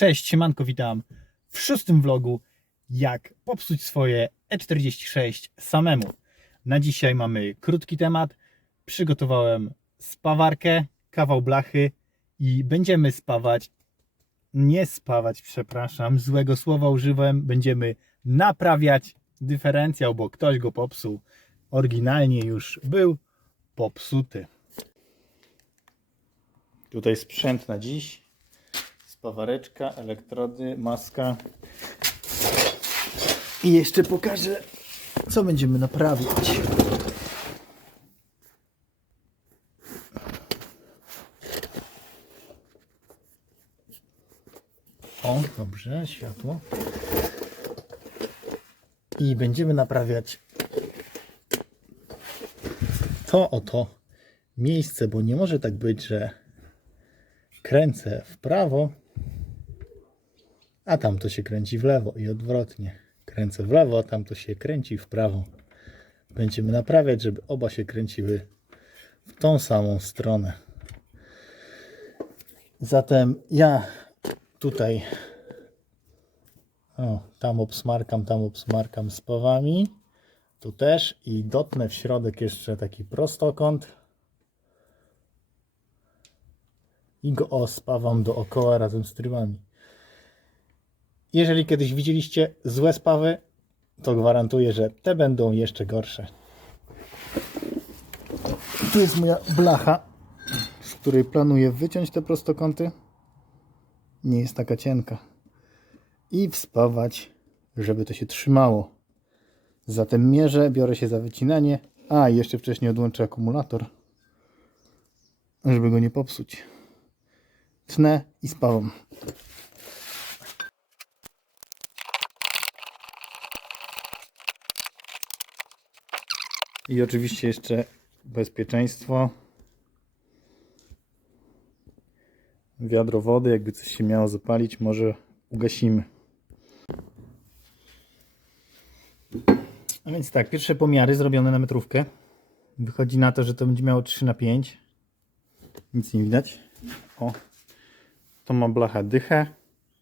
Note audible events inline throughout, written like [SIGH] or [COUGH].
Cześć, siemanko, witam w szóstym vlogu jak popsuć swoje E46 samemu. Na dzisiaj mamy krótki temat. Przygotowałem spawarkę, kawał blachy i będziemy spawać, nie spawać, przepraszam, złego słowa użyłem, będziemy naprawiać dyferencjał, bo ktoś go popsuł. Oryginalnie już był popsuty. Tutaj sprzęt na dziś. Spawareczka, elektrody, maska. I jeszcze pokażę, co będziemy naprawiać. O, dobrze, światło. I będziemy naprawiać to oto miejsce, bo nie może tak być, że kręcę w prawo, a tam to się kręci w lewo i odwrotnie. Kręcę w lewo, a tam to się kręci w prawo. Będziemy naprawiać, żeby oba się kręciły w tą samą stronę. Zatem ja tutaj o, tam obsmarkam, tam obsmarkam spawami. Tu też i dotnę w środek jeszcze taki prostokąt i go ospawam dookoła razem z trybami. Jeżeli kiedyś widzieliście złe spawy, to gwarantuję, że te będą jeszcze gorsze. Tu jest moja blacha, z której planuję wyciąć te prostokąty. Nie jest taka cienka. I wspawać, żeby to się trzymało. Zatem mierzę, biorę się za wycinanie. A, jeszcze wcześniej odłączę akumulator, żeby go nie popsuć. Tnę i spawam. I oczywiście jeszcze bezpieczeństwo. Wiadro wody, jakby coś się miało zapalić, może ugasimy. A więc tak, pierwsze pomiary zrobione na metrówkę. Wychodzi na to, że to będzie miało 3 na 5. Nic nie widać. O, to ma blacha dychę.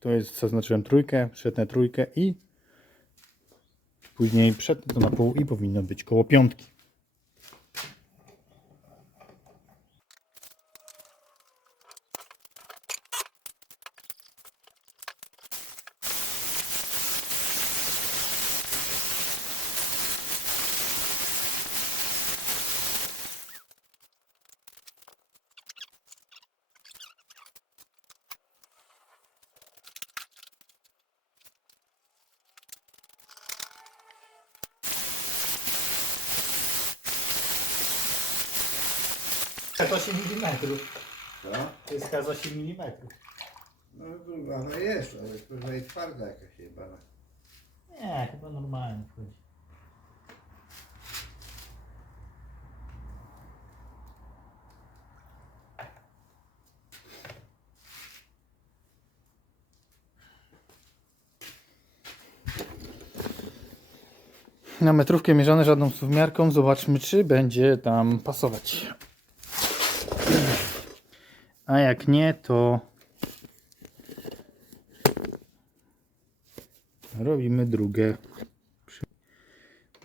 To jest, zaznaczyłem trójkę, przetnę trójkę i później przetnę to na pół i powinno być koło piątki. To 8 mm. Co? To jest chyba 8 mm. No długa ona jest, ale pewnie jest twarda jakaś chyba. Nie, chyba normalnie wchodzi. Na metrówkę mierzone żadną suwmiarką. Zobaczmy, czy będzie tam pasować. A jak nie, to robimy drugie.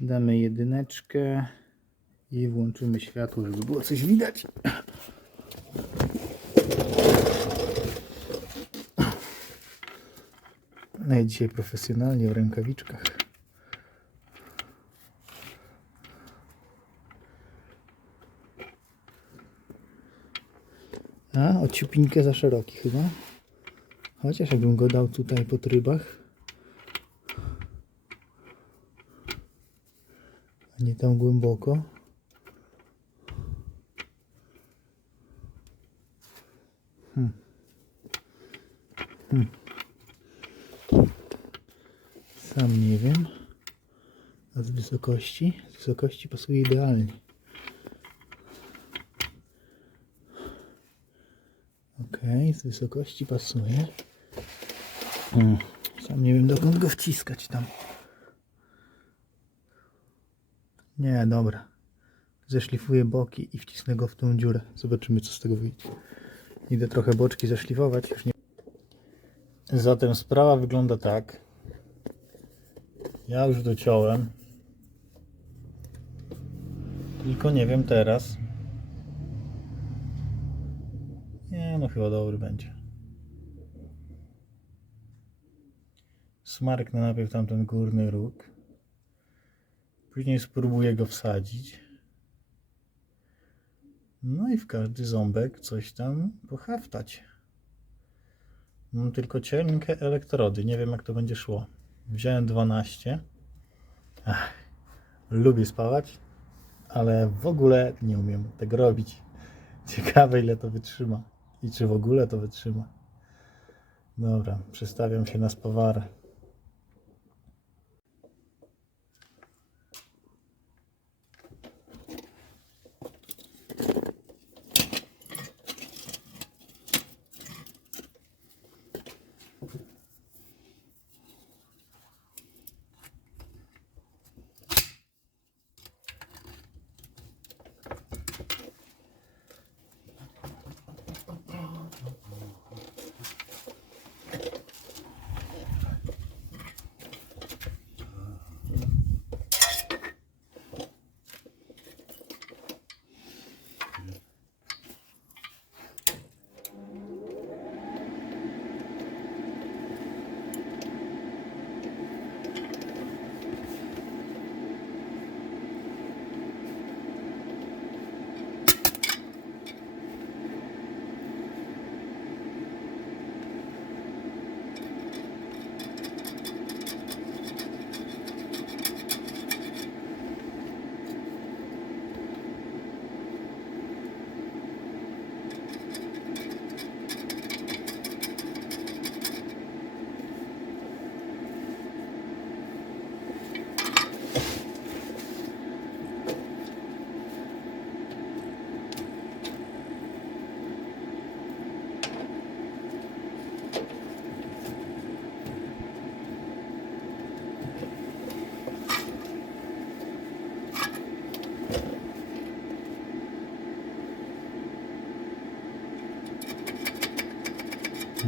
Damy jedyneczkę i włączymy światło, żeby było coś widać. No i dzisiaj profesjonalnie w rękawiczkach. A, odciupinkę za szeroki chyba. Chociaż jakbym go dał tutaj po trybach. A nie tam głęboko. Hmm. Hmm. Sam nie wiem. A z wysokości? Z wysokości pasuje idealnie. Ok, z wysokości pasuje. Hmm. Sam nie wiem dokąd go wciskać tam. Nie, dobra. Zeszlifuję boki i wcisnę go w tą dziurę. Zobaczymy co z tego wyjdzie. Idę trochę boczki zeszlifować. Już nie... Zatem sprawa wygląda tak. Ja już dociąłem. Tylko nie wiem teraz. No chyba dobry będzie. Smarek na najpierw tamten górny róg. Później spróbuję go wsadzić. No i w każdy ząbek coś tam pohaftać. Mam tylko cienkie elektrody. Nie wiem jak to będzie szło. Wziąłem 12. Ach, lubię spawać, ale w ogóle nie umiem tego robić. Ciekawe ile to wytrzyma i czy w ogóle to wytrzyma. Dobra, przestawiam się na spawarę.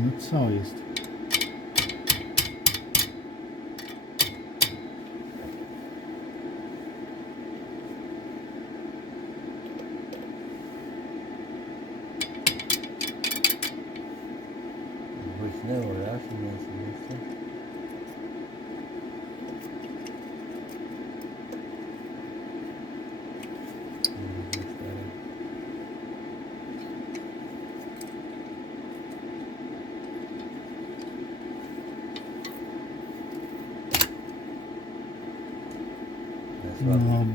No co jest? Błysnęło raz nie jeszcze. No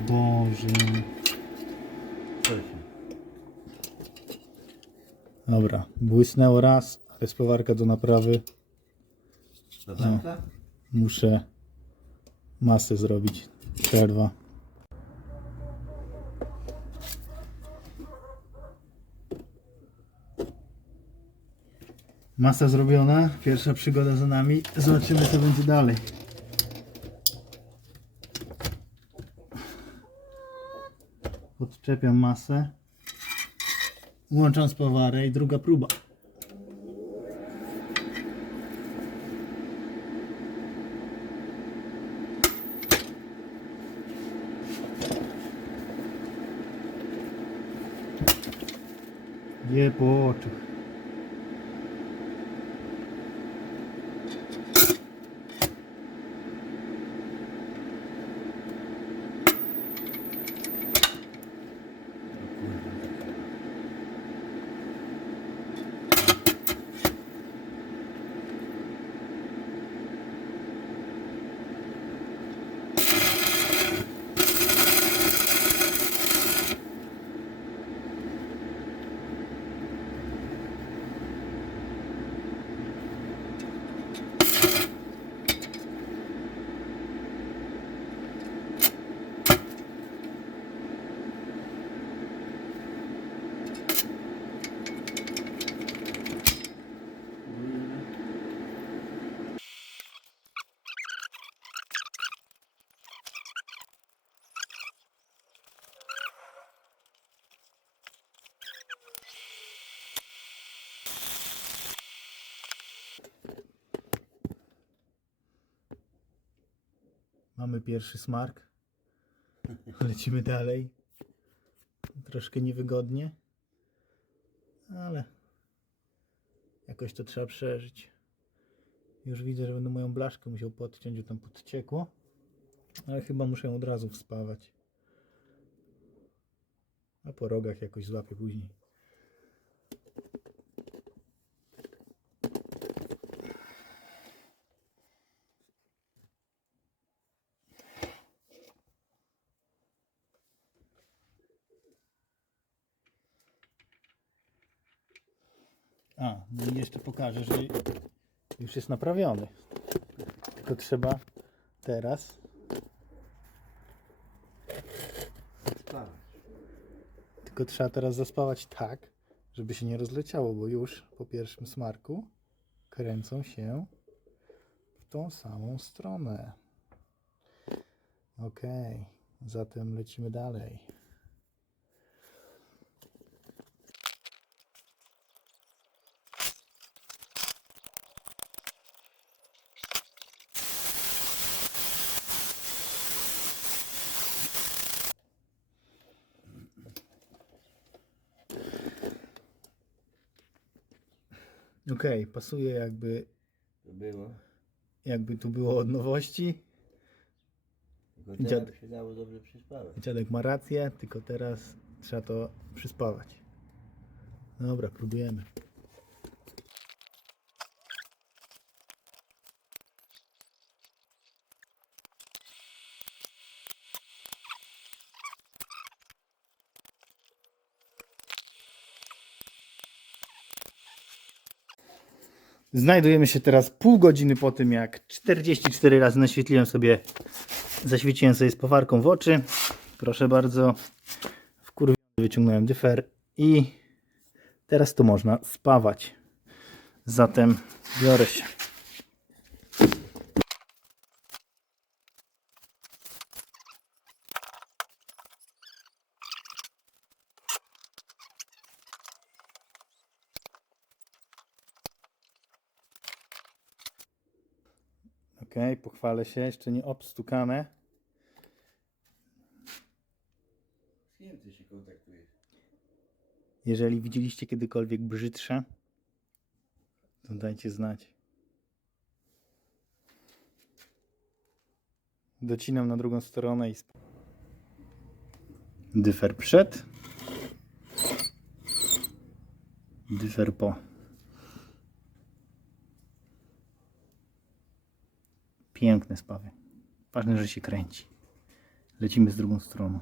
Boże. Dobra, błysnęło raz, ale spowarka do naprawy. Zamka? Muszę masę zrobić. Przerwa. Masa zrobiona, pierwsza przygoda za nami. Zobaczymy co będzie dalej. Odczepiam masę. Włączam spawarę i druga próba. Nie po oczach. Mamy pierwszy smark. Lecimy dalej. Troszkę niewygodnie, ale jakoś to trzeba przeżyć. Już widzę, że będę moją blaszkę musiał podciąć, bo tam podciekło. Ale chyba muszę ją od razu wspawać. A po rogach jakoś złapię później. A, no i jeszcze pokażę, że już jest naprawiony. Tylko trzeba teraz. Tylko trzeba teraz zaspawać tak, żeby się nie rozleciało, bo już po pierwszym smarku kręcą się w tą samą stronę. Ok, zatem lecimy dalej. Ok, pasuje jakby, To było. jakby tu było od nowości. Tylko Dziad- teraz się dało dobrze przyspawać. Dziadek ma rację, tylko teraz trzeba to przyspawać. Dobra, próbujemy. Znajdujemy się teraz pół godziny po tym, jak 44 razy naświetliłem sobie, zaświeciłem sobie z powarką w oczy. Proszę bardzo, w kurwie wyciągnąłem dyfer i teraz to można spawać. Zatem biorę się. Ok, pochwalę się, jeszcze nie obstukane. Z kim ty się kontaktujesz? Jeżeli widzieliście kiedykolwiek brzydsze, to dajcie znać. Docinam na drugą stronę i dyfer przed, dyfer po. Piękne spawy. Ważne, że się kręci. Lecimy z drugą stroną.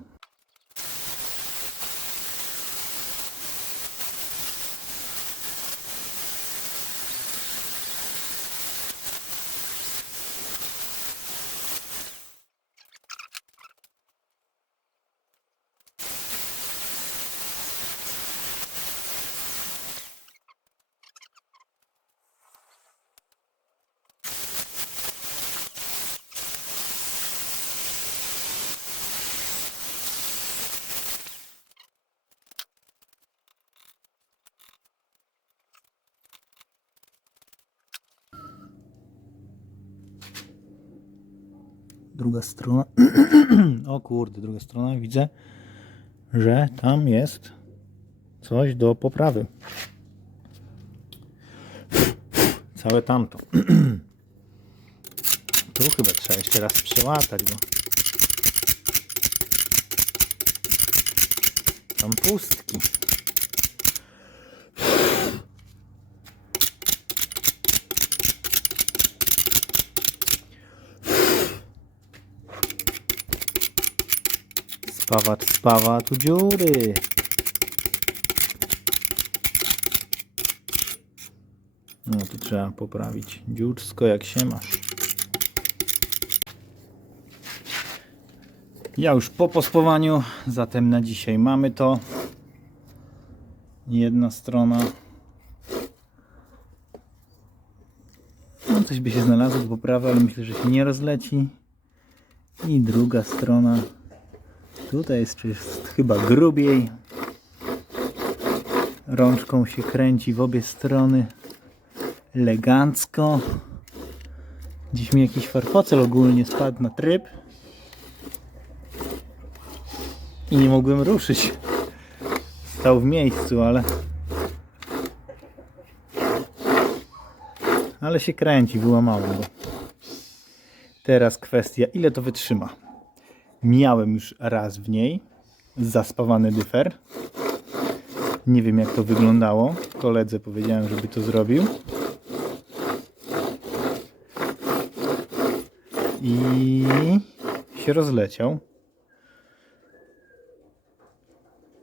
Druga strona. [CLEARS THROAT] o kurde, druga strona. Widzę, że tam jest coś do poprawy. Całe tamto. [CLEARS THROAT] tu chyba trzeba jeszcze raz przełatać, bo tam pustki. Spawa, spawa, tu dziury. No tu trzeba poprawić dziursko jak się masz. Ja już po pospowaniu, zatem na dzisiaj mamy to. Jedna strona. No coś by się znalazło do ale myślę, że się nie rozleci. I druga strona. Tutaj jest, jest chyba grubiej. Rączką się kręci w obie strony. Elegancko. Dziś mi jakiś farfocel ogólnie spadł na tryb. I nie mogłem ruszyć. Stał w miejscu, ale... Ale się kręci, wyłamało go. Teraz kwestia, ile to wytrzyma. Miałem już raz w niej zaspawany dyfer. Nie wiem jak to wyglądało. Koledze powiedziałem, żeby to zrobił. I się rozleciał.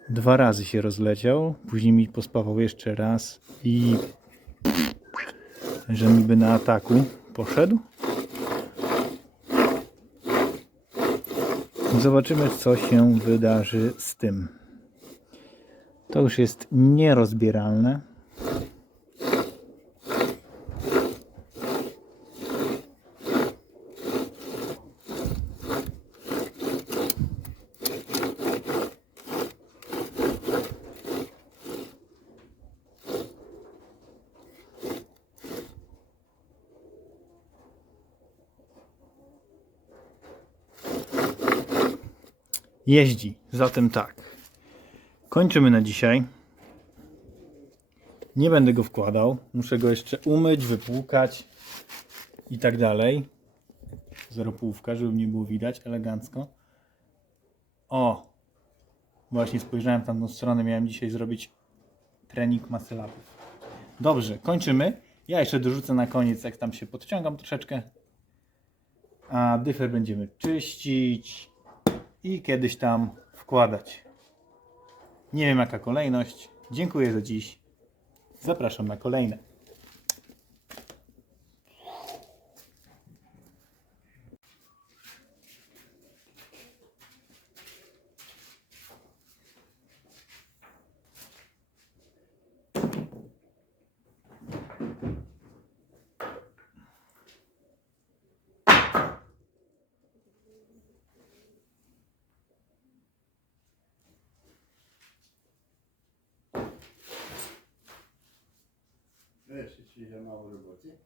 Dwa razy się rozleciał. Później mi pospawał jeszcze że i że niby na ataku poszedł. Zobaczymy, co się wydarzy z tym. To już jest nierozbieralne. Jeździ. Zatem tak. Kończymy na dzisiaj. Nie będę go wkładał. Muszę go jeszcze umyć, wypłukać i tak dalej. Zeropłówka, żeby mnie było widać elegancko. O! Właśnie spojrzałem w tamtą stronę. Miałem dzisiaj zrobić trening masylatów. Dobrze, kończymy. Ja jeszcze dorzucę na koniec, jak tam się podciągam troszeczkę. A dyfer będziemy czyścić i kiedyś tam wkładać. Nie wiem jaka kolejność. Dziękuję za dziś. Zapraszam na kolejne. Wiesz, ci za mało roboty.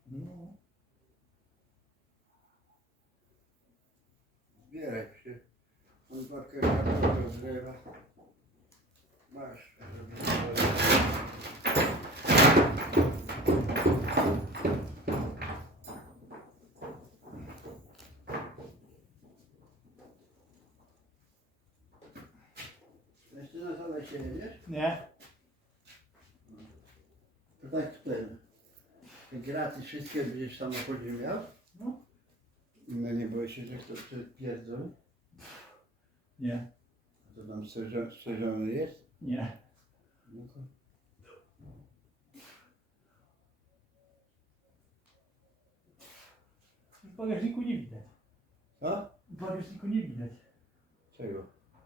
Zbieraj się. On pakę rozgrywa. Masz. Jeszcze na dole się jedziesz? Nie? To tak ten. Graty wszystkie będziesz w samochodzie miał? No. No nie było się, że ktoś to pierdol. Nie. To tam strzeżony, strzeżony jest? Nie. No to W bagażniku nie widać. co? W bagażniku nie widać. Czego?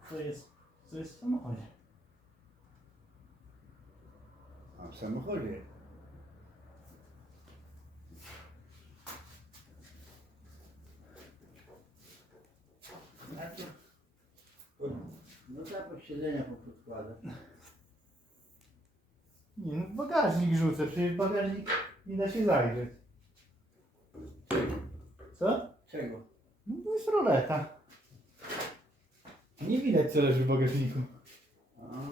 Co jest, co jest w samochodzie. A w samochodzie. Na to? Pod siedzenia podkłada. Nie, no bagażnik rzucę, przecież bagażnik nie da się zajrzeć. Co? Czego? No to jest roleta. Nie widać co leży w bagażniku. A,